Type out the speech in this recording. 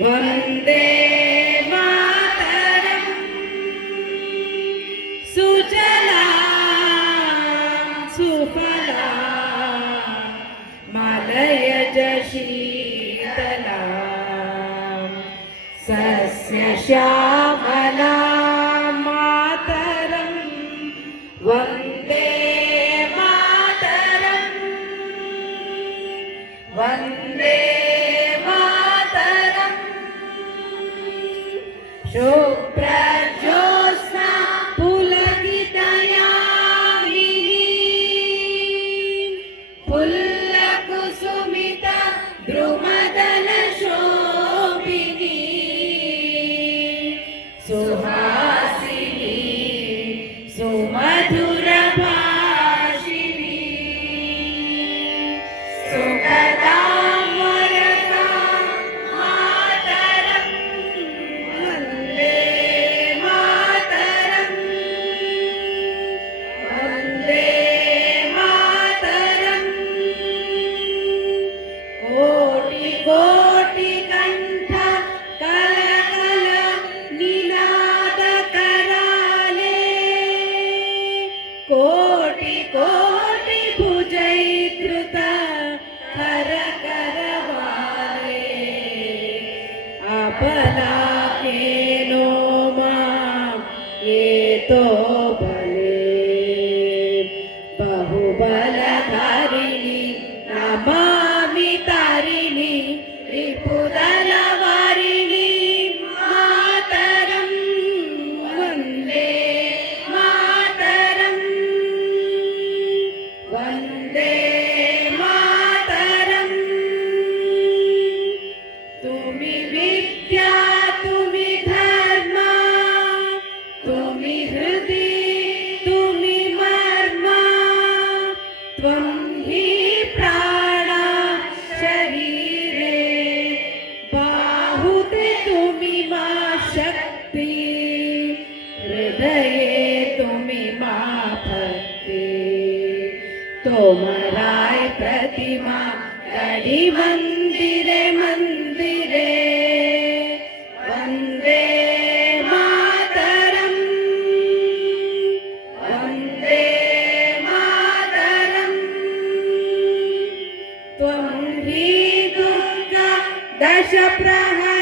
वन्दे मातरं सुजला सुफला मालयज शीतला सस्यश्यामला मातरं वन्दे मातरं वन्दे मातरं शुभ्रज्योत्स्ना पुलकितयामिनी पुल्लकुसुमिता द्रुमदलशोभिनी सुहासिनी सुमधुरभाषिणी सुखदां वरदां मातरं वन्दे मातरं वन्दे मातरं कोटि कोटि कंठ कलकल निनाद कराले कोटि कोटि भुजैधृत कर करवाले अपलाकेनो मां येतो बले बहुबलधारिणी नमामि तारिणी रिपुदलवारिणी मातरं वन्दे मातरं वन्दे मातरं तुम्ही विद्या तुम्ही धर्म तुम्ही हृदि तुम्ही मर्म त्वं हि प्राणा शरीरे बाहुते तुम्ही मा शक्ती हृदये तुम्ही मा भक्ती तोमराय प्रतिमा गडी मंदिरे मंदिरे वन्दे मातरं वन्दे मातरं त्वं हि दुर्गा दश प्रहर